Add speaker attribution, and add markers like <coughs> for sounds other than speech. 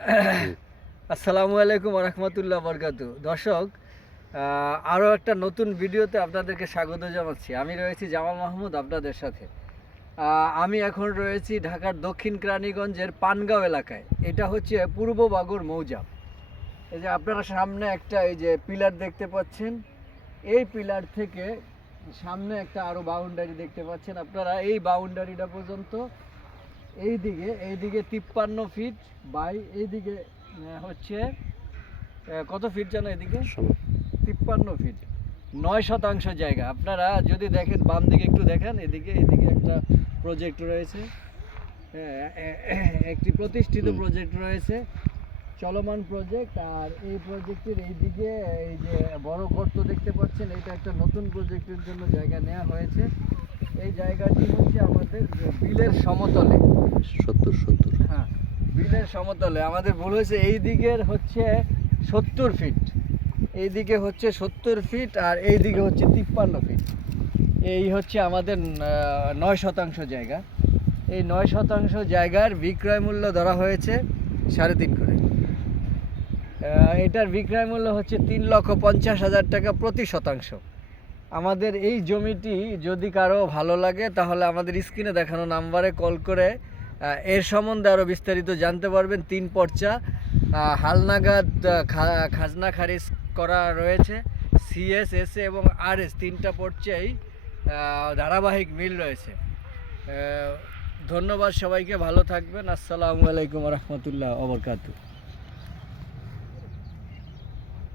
Speaker 1: <coughs> আসসালামু আলাইকুম রহমতুল্লাহ বরকাতু। দর্শক আরও একটা নতুন ভিডিওতে আপনাদেরকে স্বাগত জানাচ্ছি। আমি রয়েছি জামাল মাহমুদ আপনাদের সাথে। আমি এখন রয়েছি ঢাকার দক্ষিণ কেরানীগঞ্জের পানগাঁও এলাকায়। এটা হচ্ছে পূর্ব বাগর মৌজা। এই যে আপনারা সামনে একটা এই যে পিলার দেখতে পাচ্ছেন, এই পিলার থেকে সামনে একটা আরও বাউন্ডারি দেখতে পাচ্ছেন। আপনারা এই বাউন্ডারিটা পর্যন্ত এই দিকে এই দিকে তিপ্পান্ন ফিট বাই এইদিকে হচ্ছে কত ফিট জানো এদিকে তিপ্পান্ন ফিট নয় শতাংশ জায়গা। আপনারা যদি দেখেন বাম দিকে একটু দেখেন এদিকে এদিকে একটা প্রজেক্ট রয়েছে। হ্যাঁ, একটি প্রতিষ্ঠিত প্রজেক্ট রয়েছে চলমান প্রজেক্ট আর এই প্রজেক্টের এইদিকে এই যে বড় গর্ত দেখতে পাচ্ছেন এটা একটা নতুন প্রজেক্টের জন্য জায়গা নেওয়া হয়েছে। এই জায়গাটি হচ্ছে আমাদের বিলের সমতলে।
Speaker 2: সত্তর সত্তর।
Speaker 1: হ্যাঁ বিলের সমতলে। আমাদের ভুল হয়েছে এই দিকের হচ্ছে সত্তর ফিট এই দিকে হচ্ছে সত্তর ফিট আর এই দিকে হচ্ছে তিপ্পান্ন ফিট এই হচ্ছে আমাদের নয় শতাংশ জায়গা। এই নয় শতাংশ জায়গার বিক্রয় মূল্য ধরা হয়েছে সাড়ে তিন করে। এটার বিক্রয় মূল্য হচ্ছে তিন লক্ষ পঞ্চাশ হাজার টাকা প্রতি শতাংশ। আমাদের এই জমিটি যদি কারও ভালো লাগে, তাহলে আমাদের স্ক্রিনে দেখানো নাম্বারে কল করে এর সম্বন্ধে আরও বিস্তারিত জানতে পারবেন। তিন পর্চা হালনাগাদ খাজনা খারিজ করা রয়েছে সিএস এস এবং আর এস তিনটা পর্চাই ধারাবাহিক মিল রয়েছে। ধন্যবাদ সবাইকে, ভালো থাকবেন। আসসালামু আলাইকুম রহমতুল্লাহ ওবরকাতু